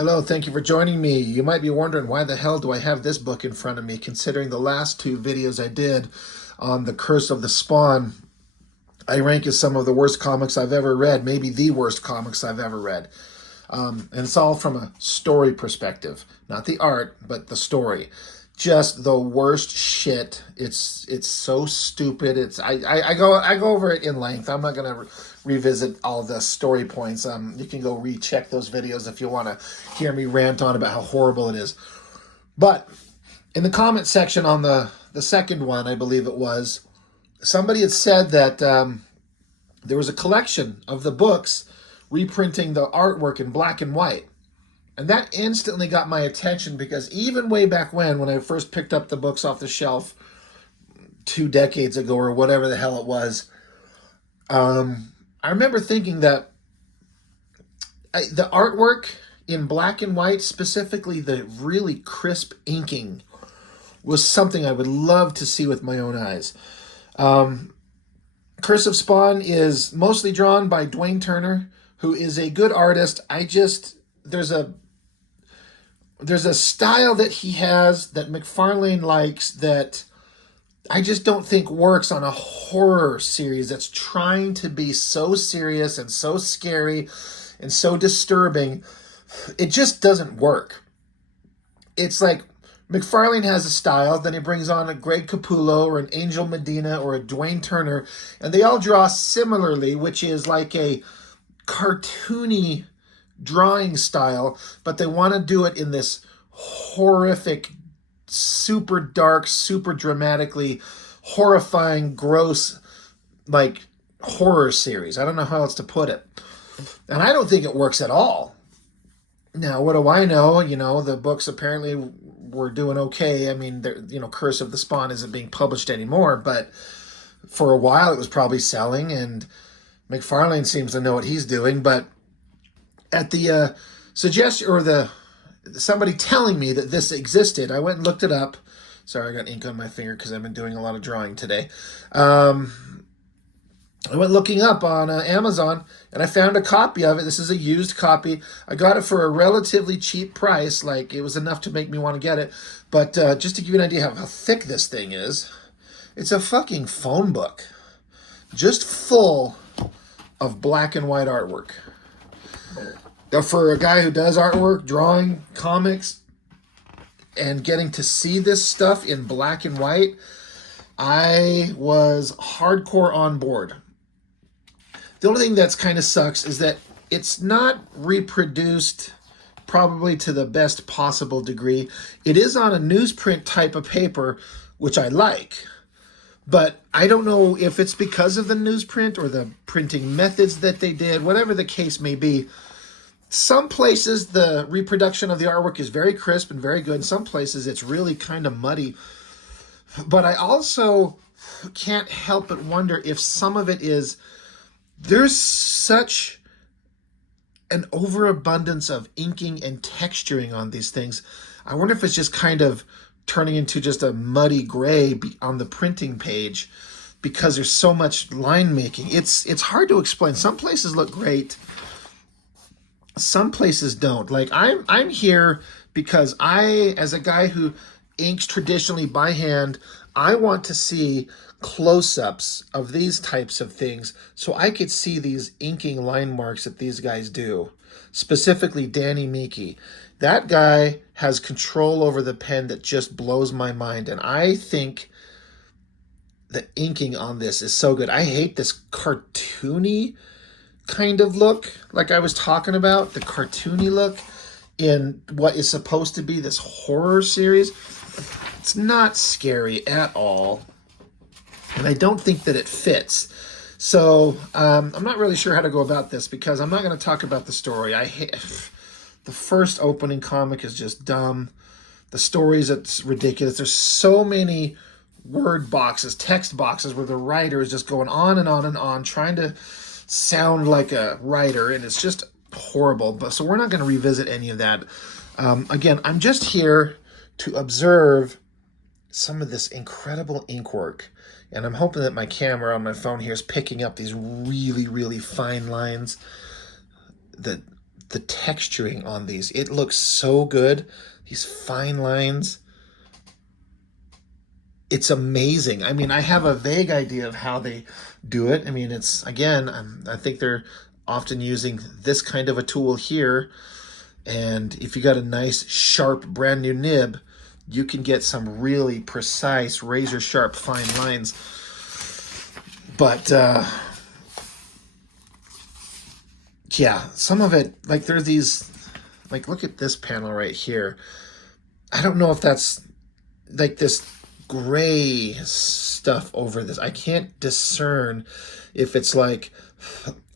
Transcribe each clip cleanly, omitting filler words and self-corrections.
Hello, thank you for joining me. You might be wondering why the hell do I have this book in front of me, considering the last two videos I did on The Curse of the Spawn, I rank as some of the worst comics I've ever read, maybe the worst comics I've ever read. And it's all from a story perspective, not the art, but the story. Just the worst shit. It's so stupid. I go over it in length. I'm not gonna revisit all the story points. You can go recheck those videos if you want to hear me rant on about how horrible it is. But in the comment section on the second one, I believe it was, somebody had said that there was a collection of the books reprinting the artwork in black and white. And that instantly got my attention because even way back when I first picked up the books off the shelf 2 decades ago or whatever the hell it was, I remember thinking that the artwork in black and white, specifically the really crisp inking, was something I would love to see with my own eyes. Curse of Spawn is mostly drawn by Dwayne Turner, who is a good artist. There's a style that he has that McFarlane likes that I just don't think works on a horror series that's trying to be so serious and so scary and so disturbing. It just doesn't work. It's like McFarlane has a style, then he brings on a Greg Capullo or an Angel Medina or a Dwayne Turner, and they all draw similarly, which is like a cartoony drawing style, but they want to do it in this horrific, super dark, super dramatically horrifying, gross, like horror series. I don't know how else to put it. And I don't think it works at all. Now, what do I know? The books apparently were doing okay. I mean, Curse of the Spawn isn't being published anymore, but for a while it was probably selling, and McFarlane seems to know what he's doing. But at the suggestion or somebody telling me that this existed, I went and looked it up. Sorry, I got ink on my finger because I've been doing a lot of drawing today. I went looking up on Amazon, and I found a copy of it. This is a used copy. I got it for a relatively cheap price. Like, it was enough to make me want to get it. But just to give you an idea of how thick this thing is, it's a fucking phone book. Just full of black and white artwork. Now, for a guy who does artwork, drawing, comics, and getting to see this stuff in black and white, I was hardcore on board. The only thing that's kind of sucks is that it's not reproduced probably to the best possible degree. It is on a newsprint type of paper, which I like. But I don't know if it's because of the newsprint or the printing methods that they did, whatever the case may be. Some places the reproduction of the artwork is very crisp and very good. In some places it's really kind of muddy. But I also can't help but wonder if some of it is there's such an overabundance of inking and texturing on these things. I wonder if it's just kind of turning into just a muddy gray on the printing page because there's so much line making. It's hard to explain. Some places look great. Some places don't. Like I'm here because I, as a guy who inks traditionally by hand, I want to see close-ups of these types of things so I could see these inking line marks that these guys do. Specifically Danny Meeke. That guy has control over the pen that just blows my mind, and I think the inking on this is so good. I hate this cartoony kind of look, like I was talking about, the cartoony look in what is supposed to be this horror series. It's not scary at all, and I don't think that it fits. So I'm not really sure how to go about this because I'm not going to talk about the story. I hate the first opening comic is just dumb. The stories, it's ridiculous. There's so many word boxes, text boxes where the writer is just going on and on and on, trying to sound like a writer, and it's just horrible. But so we're not going to revisit any of that. Again, I'm just here to observe some of this incredible ink work, and I'm hoping that my camera on my phone here is picking up these really, really fine lines that the texturing on these. It looks so good. These fine lines. It's amazing. I mean, I have a vague idea of how they do it. I mean, it's, again, I think they're often using this kind of a tool here. And if you got a nice, sharp, brand new nib, you can get some really precise, razor sharp, fine lines. But, yeah, some of it, like there's these, like look at this panel right here. I don't know if that's like this gray stuff over this. I can't discern if it's like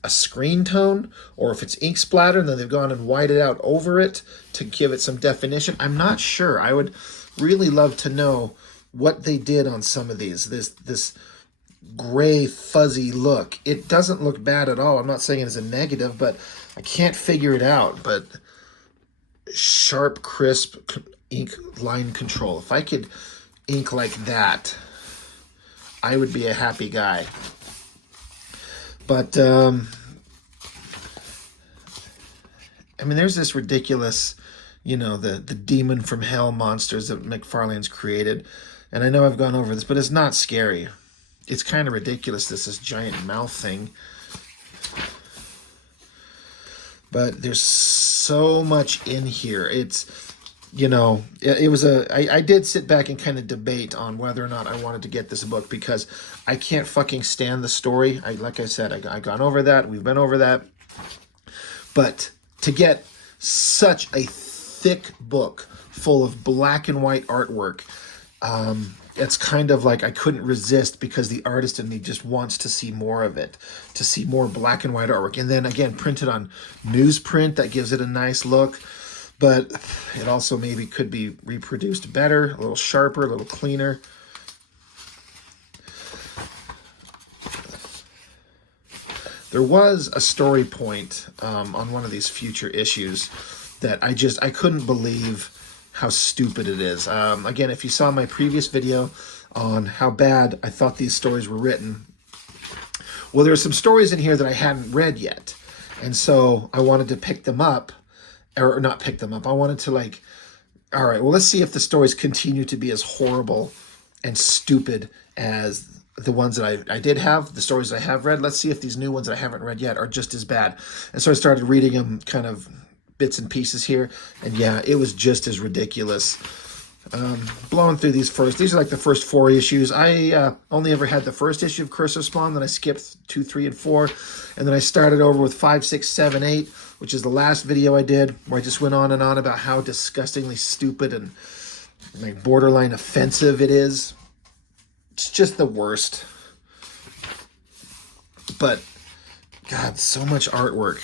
a screen tone or if it's ink splatter and then they've gone and whited out over it to give it some definition. I'm not sure. I would really love to know what they did on some of these. This gray fuzzy look. It doesn't look bad at all. I'm not saying it is a negative, but I can't figure it out. But sharp, crisp ink line control. If I could ink like that, I would be a happy guy. But I mean, there's this ridiculous, you know, the demon from hell monsters that McFarlane's created. And I know I've gone over this, but it's not scary. It's kind of ridiculous, this giant mouth thing. But there's so much in here. It's, you know, it was I did sit back and kind of debate on whether or not I wanted to get this book because I can't fucking stand the story. Like I said, I gone over that. We've been over that. But to get such a thick book full of black and white artwork, it's kind of like I couldn't resist because the artist in me just wants to see more of it, to see more black and white artwork. And then again, printed on newsprint, that gives it a nice look. But it also maybe could be reproduced better, a little sharper, a little cleaner. There was a story point on one of these future issues that I couldn't believe how stupid it is. Again, if you saw my previous video on how bad I thought these stories were written, well, there are some stories in here that I hadn't read yet. And so I wanted to pick them up, or not pick them up. I wanted to like, all right, well, let's see if the stories continue to be as horrible and stupid as the ones that I did have, the stories I have read. Let's see if these new ones that I haven't read yet are just as bad. And so I started reading them kind of bits and pieces here. And yeah, it was just as ridiculous. Blowing through these are like the first 4 issues. I only ever had the first issue of Curse of Spawn, then I skipped 2, 3, and 4, and then I started over with 5, 6, 7, 8, which is the last video I did, where I just went on and on about how disgustingly stupid and like borderline offensive it is. It's just the worst. But God, so much artwork.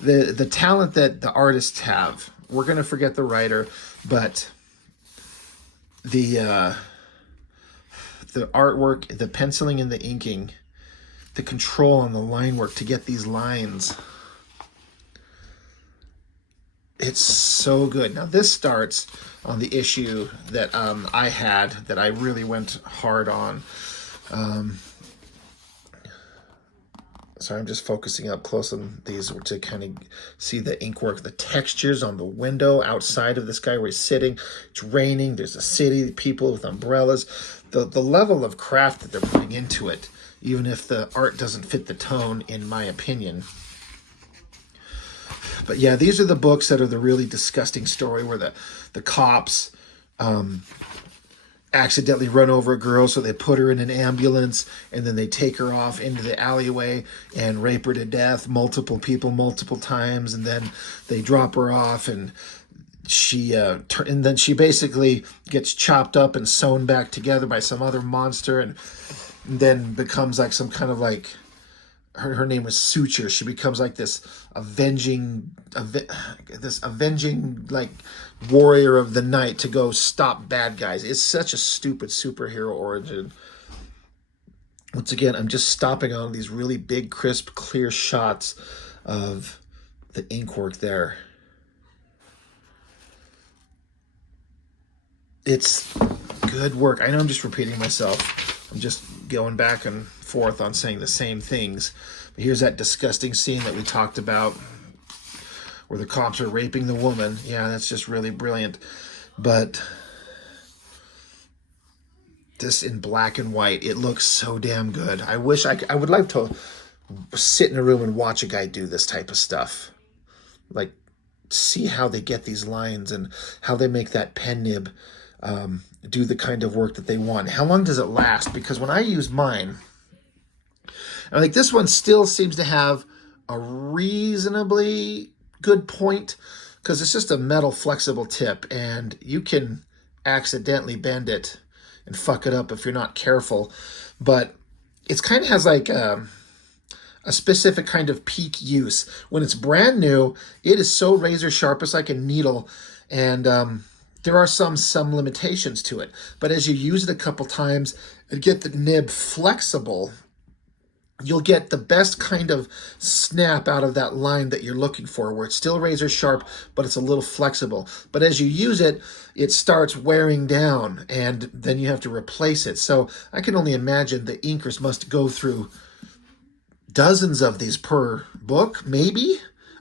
The talent that the artists have. We're gonna forget the writer, but the artwork, the penciling and the inking, the control on the line work to get these lines. It's so good. Now this starts on the issue that I had that I really went hard on. So I'm just focusing up close on these to kind of see the ink work, the textures on the window outside of this guy where he's sitting. It's raining. There's a city, people with umbrellas. The level of craft that they're putting into it, even if the art doesn't fit the tone, in my opinion. But yeah, these are the books that are the really disgusting story where the cops accidentally run over a girl, so they put her in an ambulance, and then they take her off into the alleyway and rape her to death, multiple people, multiple times, and then they drop her off, and then she basically gets chopped up and sewn back together by some other monster, and then becomes like some kind of like, her name was Suture. She becomes like this avenging like warrior of the night to go stop bad guys. It's such a stupid superhero origin. Once again, I'm just stopping on these really big, crisp, clear shots of the ink work there. It's good work. I know I'm just repeating myself. I'm just going back and forth on saying the same things. But here's that disgusting scene that we talked about where the cops are raping the woman. Yeah, that's just really brilliant. But this in black and white, it looks so damn good. I wish I would like to sit in a room and watch a guy do this type of stuff. Like, see how they get these lines and how they make that pen nib do the kind of work that they want. How long does it last? Because when I use mine, I think this one still seems to have a reasonably good point, because it's just a metal flexible tip, and you can accidentally bend it and fuck it up if you're not careful. But it's kind of has like a specific kind of peak use. When it's brand new, it is so razor sharp, it's like a needle, and there are some limitations to it. But as you use it a couple times and get the nib flexible, you'll get the best kind of snap out of that line that you're looking for, where it's still razor sharp, but it's a little flexible. But as you use it, it starts wearing down, and then you have to replace it. So I can only imagine the inkers must go through dozens of these per book, maybe?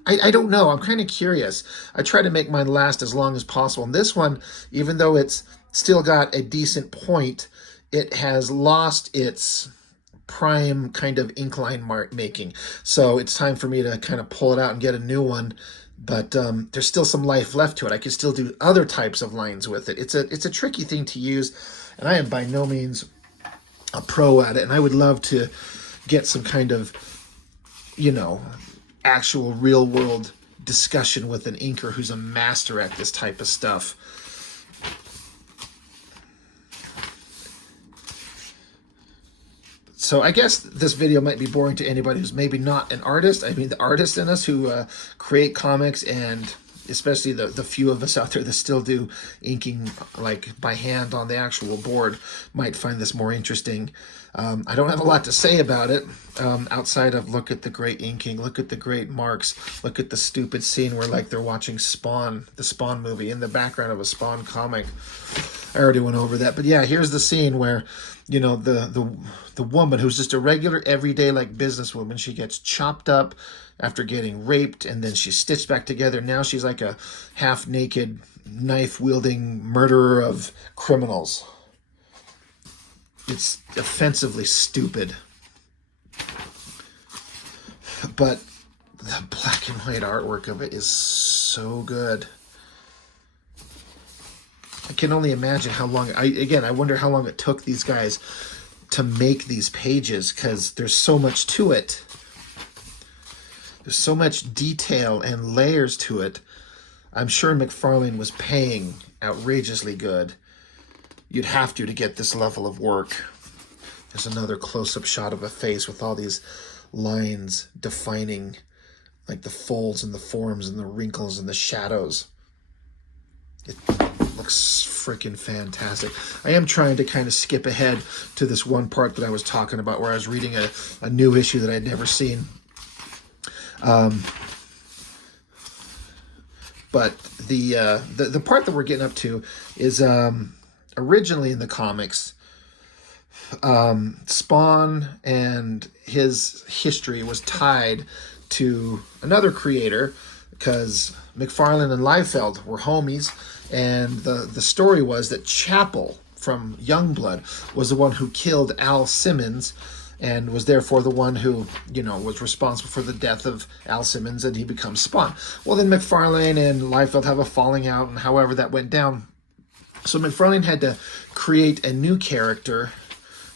I don't know. I'm kind of curious. I try to make mine last as long as possible. And this one, even though it's still got a decent point, it has lost its prime kind of ink line making. So it's time for me to kind of pull it out and get a new one. But there's still some life left to it. I can still do other types of lines with it. It's a tricky thing to use, and I am by no means a pro at it. And I would love to get some kind of, actual real world discussion with an inker who's a master at this type of stuff. So I guess this video might be boring to anybody who's maybe not an artist. I mean, the artists in us who create comics, and especially the few of us out there that still do inking like by hand on the actual board, might find this more interesting. I don't have a lot to say about it outside of look at the great inking, look at the great marks, look at the stupid scene where like they're watching Spawn, the Spawn movie, in the background of a Spawn comic. I already went over that, but yeah, here's the scene where, the woman who's just a regular everyday like businesswoman, she gets chopped up after getting raped, and then she's stitched back together. Now she's like a half-naked, knife-wielding murderer of criminals. It's offensively stupid. But the black and white artwork of it is so good. I can only imagine how long, I wonder how long it took these guys to make these pages, because there's so much to it. There's so much detail and layers to it. I'm sure McFarlane was paying outrageously good. You'd have to get this level of work. There's another close-up shot of a face with all these lines defining like the folds and the forms and the wrinkles and the shadows. It looks freaking fantastic. I am trying to kind of skip ahead to this one part that I was talking about, where I was reading a new issue that I'd never seen. But the part that we're getting up to is originally in the comics, Spawn and his history was tied to another creator, because McFarlane and Liefeld were homies, and the story was that Chapel from Youngblood was the one who killed Al Simmons, and was therefore the one who, was responsible for the death of Al Simmons, and he becomes Spawn. Well, then McFarlane and Liefeld have a falling out, and however that went down. So McFarlane had to create a new character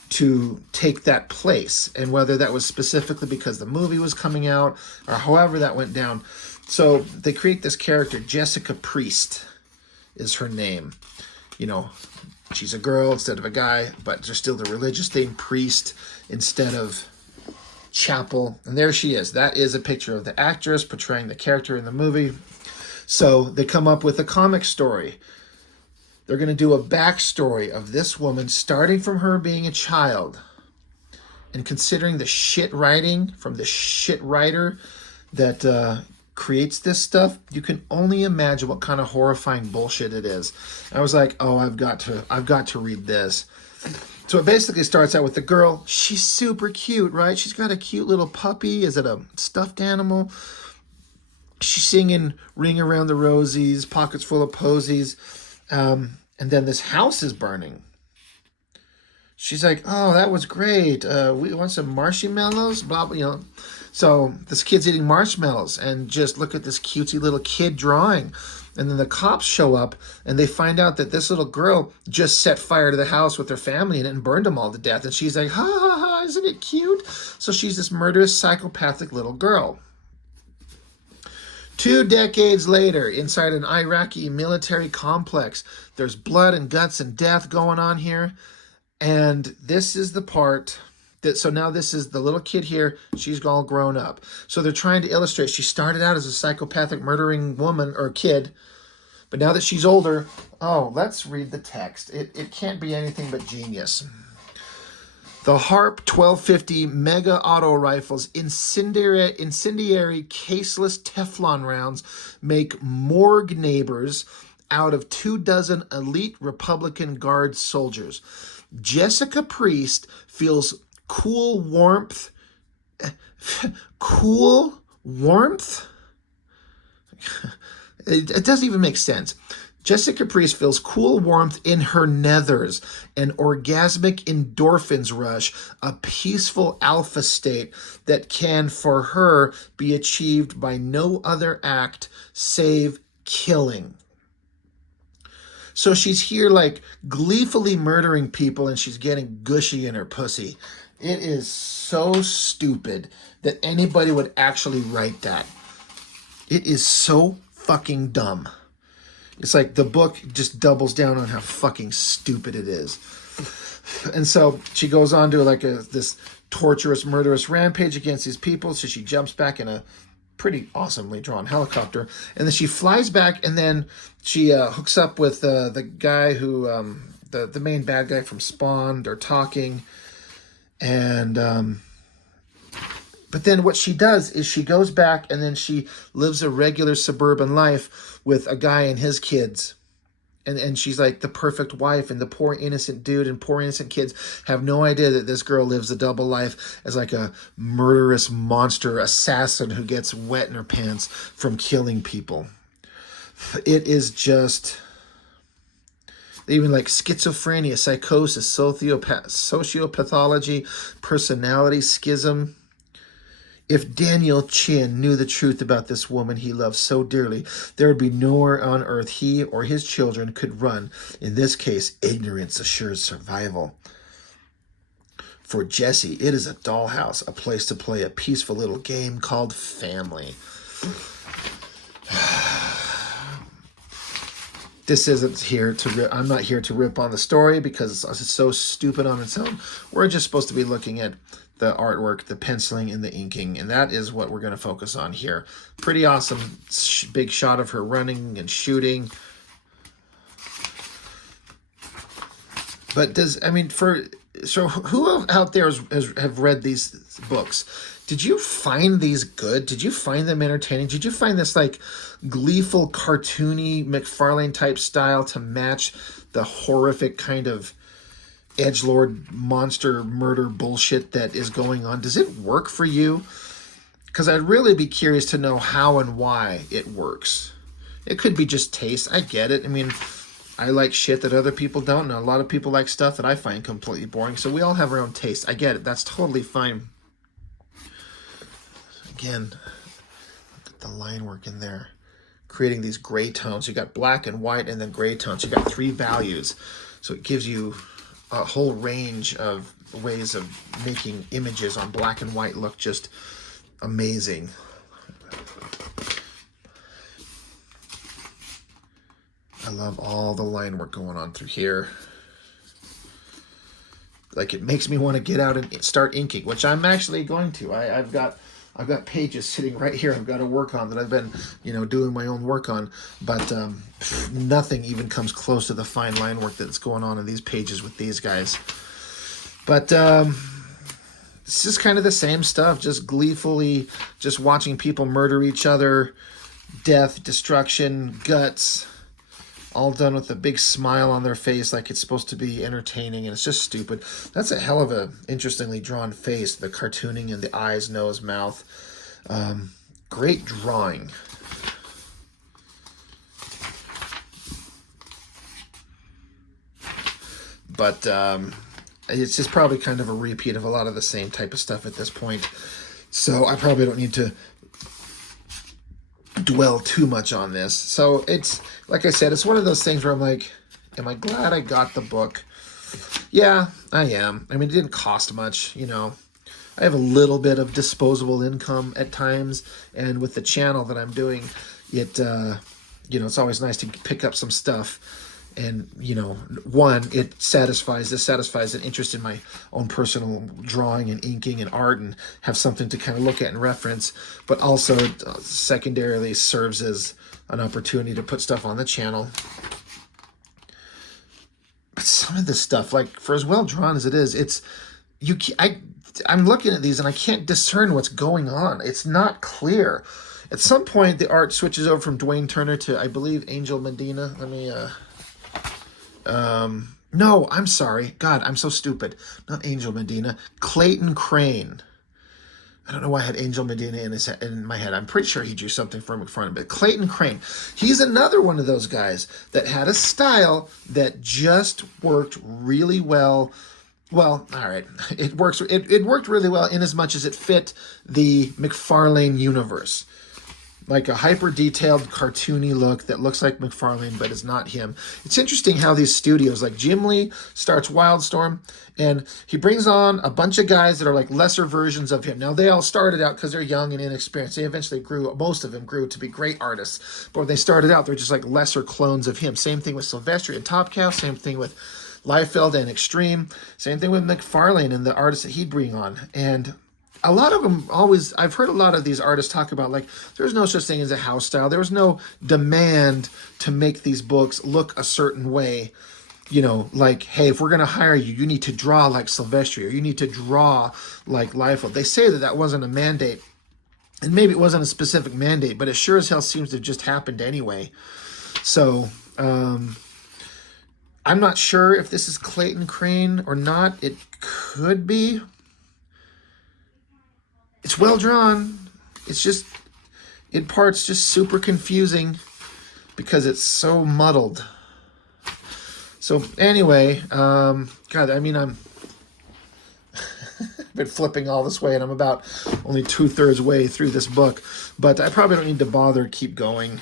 to take that place, and whether that was specifically because the movie was coming out or however that went down. So they create this character, Jessica Priest is her name. She's a girl instead of a guy, but there's still the religious thing, Priest instead of Chapel. And there she is. That is a picture of the actress portraying the character in the movie. So they come up with a comic story. They're going to do a backstory of this woman, starting from her being a child, and considering the shit writing from the shit writer that creates this stuff, you can only imagine what kind of horrifying bullshit it is. I was like, oh, I've got to read this. So it basically starts out with the girl. She's super cute, right? She's got a cute little puppy. Is it a stuffed animal? She's singing Ring Around the Rosies, Pockets Full of Posies. And then this house is burning. She's like, oh, that was great. We want some marshmallows, blah, blah, So this kid's eating marshmallows, and just look at this cutesy little kid drawing. And then the cops show up, and they find out that this little girl just set fire to the house with her family in it and burned them all to death. And she's like, ha, ha, ha, isn't it cute? So she's this murderous, psychopathic little girl. 2 decades later, inside an Iraqi military complex, there's blood and guts and death going on here. And this is the part that, so now this is the little kid here. She's all grown up. So they're trying to illustrate, she started out as a psychopathic murdering woman or kid, but now that she's older, oh, let's read the text. It can't be anything but genius. The Harp 1250 Mega Auto Rifles incendiary caseless Teflon rounds make morgue neighbors out of 24 elite Republican Guard soldiers. Jessica Priest feels cool warmth. Cool warmth? It doesn't even make sense. Jessica Priest feels cool warmth in her nethers, an orgasmic endorphins rush, a peaceful alpha state that can, for her, be achieved by no other act save killing. So she's here like gleefully murdering people, and she's getting gushy in her pussy. It is so stupid that anybody would actually write that. It is so fucking dumb. It's like the book just doubles down on how fucking stupid it is. And so she goes on to like this torturous, murderous rampage against these people. So she jumps back in a pretty awesomely drawn helicopter. And then she flies back, and then she hooks up with the guy who, the main bad guy from Spawn. They're talking. And but then what she does is she goes back, and then she lives a regular suburban life with a guy and his kids. And she's like the perfect wife, and the poor innocent dude and poor innocent kids have no idea that this girl lives a double life as like a murderous monster assassin who gets wet in her pants from killing people. It is just... even like schizophrenia, psychosis, sociopathology, personality schism. If Daniel Chin knew the truth about this woman he loved so dearly, there would be nowhere on earth he or his children could run. In this case, ignorance assures survival. For Jesse, it is a dollhouse, a place to play a peaceful little game called family. This isn't here to I'm not here to rip on the story because it's so stupid on its own. We're just supposed to be looking at the artwork, the penciling, and the inking, and that is what we're going to focus on here. Pretty awesome big shot of her running and shooting. But so who out there have read these books? Did you find these good? Did you find them entertaining? Did you find this like gleeful, cartoony, McFarlane type style to match the horrific kind of edgelord monster murder bullshit that is going on? Does it work for you? Because I'd really be curious to know how and why it works. It could be just taste. I get it. I mean, I like shit that other people don't know. A lot of people like stuff that I find completely boring. So we all have our own taste. I get it. That's totally fine. Again, look at the line work in there. Creating these gray tones. You got black and white and then gray tones. You got 3 values. So it gives you a whole range of ways of making images on black and white look just amazing. I love all the line work going on through here. Like, it makes me want to get out and start inking, which I'm actually going to. I've got pages sitting right here I've got to work on that I've been, doing my own work on. But nothing even comes close to the fine line work that's going on in these pages with these guys. But it's just kind of the same stuff, just gleefully just watching people murder each other, death, destruction, guts, all done with a big smile on their face like it's supposed to be entertaining, and it's just stupid. That's a hell of a interestingly drawn face, the cartooning and the eyes, nose, mouth. great drawing. But it's just probably kind of a repeat of a lot of the same type of stuff at this point. So I probably don't need to dwell too much on this. So it's, like I said, it's one of those things where I'm like, am I glad I got the book? Yeah, I am. I mean, it didn't cost much, you know. I have a little bit of disposable income at times, and with the channel that I'm doing, it, you know, it's always nice to pick up some stuff. And, you know, one, this satisfies an interest in my own personal drawing and inking and art, and have something to kind of look at and reference, but also secondarily serves as an opportunity to put stuff on the channel. But some of this stuff, like, for as well drawn as it is, I'm looking at these and I can't discern what's going on. It's not clear. At some point, the art switches over from Dwayne Turner to, I believe, Angel Medina. Let me, no, I'm sorry. God, I'm so stupid. Not Angel Medina. Clayton Crane. I don't know why I had Angel Medina in my head. I'm pretty sure he drew something for McFarlane, but Clayton Crane. He's another one of those guys that had a style that just worked really well. Well, all right. It worked really well in as much as it fit the McFarlane universe. Like a hyper-detailed, cartoony look that looks like McFarlane, but is not him. It's interesting how these studios, like Jim Lee starts Wildstorm, and he brings on a bunch of guys that are like lesser versions of him. Now, they all started out because they're young and inexperienced. They eventually grew, most of them grew to be great artists. But when they started out, they're just like lesser clones of him. Same thing with Silvestri and Top Cow. Same thing with Liefeld and Extreme. Same thing with McFarlane and the artists that he'd bring on. And a lot of them I've heard a lot of these artists talk about, like, there's no such thing as a house style. There was no demand to make these books look a certain way. You know, like, hey, if we're going to hire you, you need to draw like Silvestri, or you need to draw like Liefeld. They say that that wasn't a mandate. And maybe it wasn't a specific mandate, but it sure as hell seems to have just happened anyway. So, I'm not sure if this is Clayton Crane or not. It could be. It's well drawn. It's just, in parts, just super confusing because it's so muddled. So anyway, God, I mean, I've been flipping all this way, and I'm about only 2/3 way through this book, but I probably don't need to bother keep going.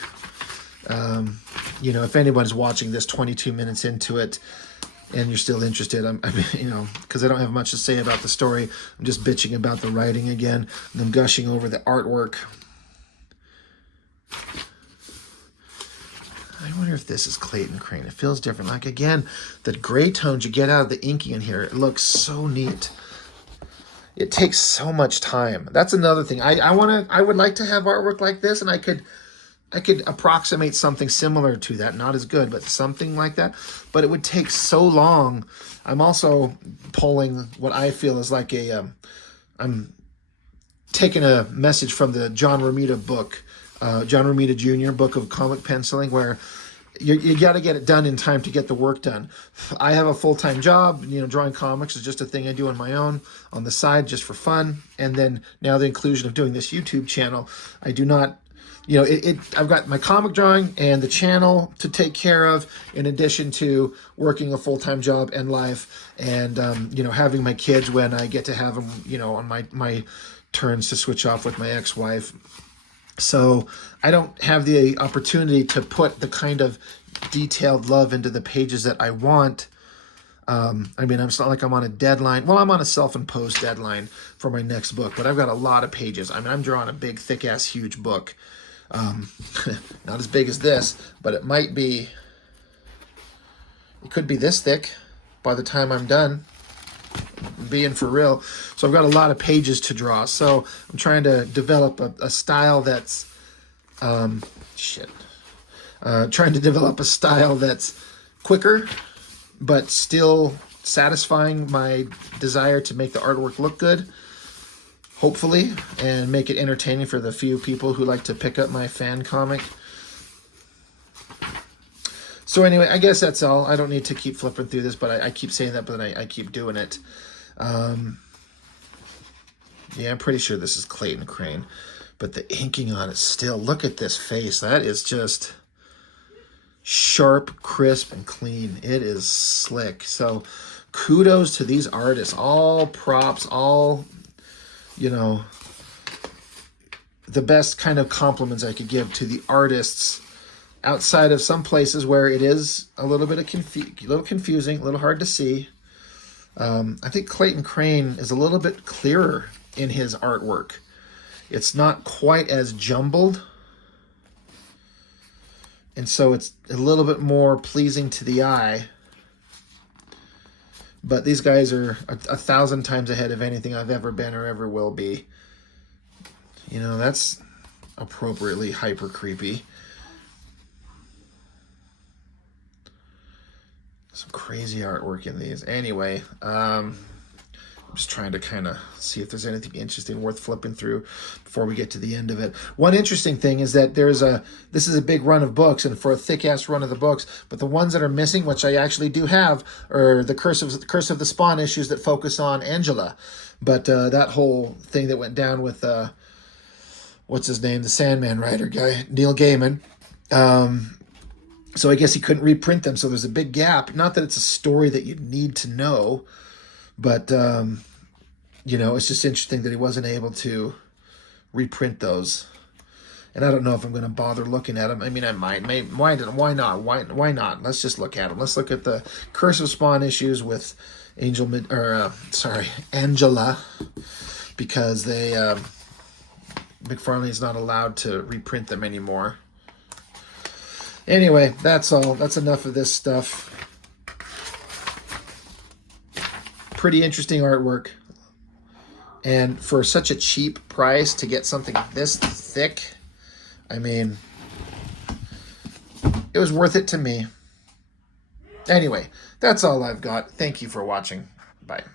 You know, if anybody's watching this 22 minutes into it, and you're still interested, you know, because I don't have much to say about the story. I'm just bitching about the writing again, and I'm gushing over the artwork. I wonder if this is Clayton Crane. It feels different. Like, again, the gray tones you get out of the inking in here, it looks so neat. It takes so much time. That's another thing. I would like to have artwork like this, and I could approximate something similar to that. Not as good, but something like that. But it would take so long. I'm also pulling what I feel is like I'm taking a message from the John Romita book, John Romita Jr. book of comic penciling, where you got to get it done in time to get the work done. I have a full-time job. You know, drawing comics is just a thing I do on my own, on the side, just for fun. And then now the inclusion of doing this YouTube channel, I do not... You know, I've got my comic drawing and the channel to take care of, in addition to working a full-time job and life, and, you know, having my kids when I get to have them, you know, on my turns to switch off with my ex-wife. So I don't have the opportunity to put the kind of detailed love into the pages that I want. I mean, it's not like I'm on a deadline. Well, I'm on a self-imposed deadline for my next book, but I've got a lot of pages. I mean, I'm drawing a big, thick-ass, huge book. Not as big as this, but it might be, it could be this thick by the time I'm done being for real. So I've got a lot of pages to draw. So I'm trying to develop a style that's, trying to develop a style that's quicker, but still satisfying my desire to make the artwork look good, hopefully, and make it entertaining for the few people who like to pick up my fan comic. So anyway, I guess that's all. I don't need to keep flipping through this, but I keep saying that, but I keep doing it. Yeah, I'm pretty sure this is Clayton Crane. but the inking on it still, look at this face. That is just sharp, crisp, and clean. It is slick. So kudos to these artists. All props, all, you know, the best kind of compliments I could give to the artists outside of some places where it is a little bit of confusing, a little hard to see. I think Clayton Crane is a little bit clearer in his artwork. It's not quite as jumbled, and so it's a little bit more pleasing to the eye. But these guys are 1,000 times ahead of anything I've ever been or ever will be. You know, that's appropriately hyper creepy. Some crazy artwork in these. Anyway, I'm just trying to kind of see if there's anything interesting worth flipping through before we get to the end of it. One interesting thing is that this is a big run of books, and for a thick-ass run of the books, but the ones that are missing, which I actually do have, are the Curse of the Spawn issues that focus on Angela. But that whole thing that went down with, what's his name, the Sandman writer guy, Neil Gaiman, so I guess he couldn't reprint them, so there's a big gap. Not that it's a story that you need to know, but, you know, it's just interesting that he wasn't able to reprint those. And I don't know if I'm going to bother looking at them. I mean, I might. Why not? Why not? Let's just look at them. Let's look at the Curse of Spawn issues with Angela, because McFarlane's not allowed to reprint them anymore. Anyway, that's all. That's enough of this stuff. Pretty interesting artwork. And for such a cheap price to get something this thick, I mean, it was worth it to me. Anyway, that's all I've got. Thank you for watching. Bye.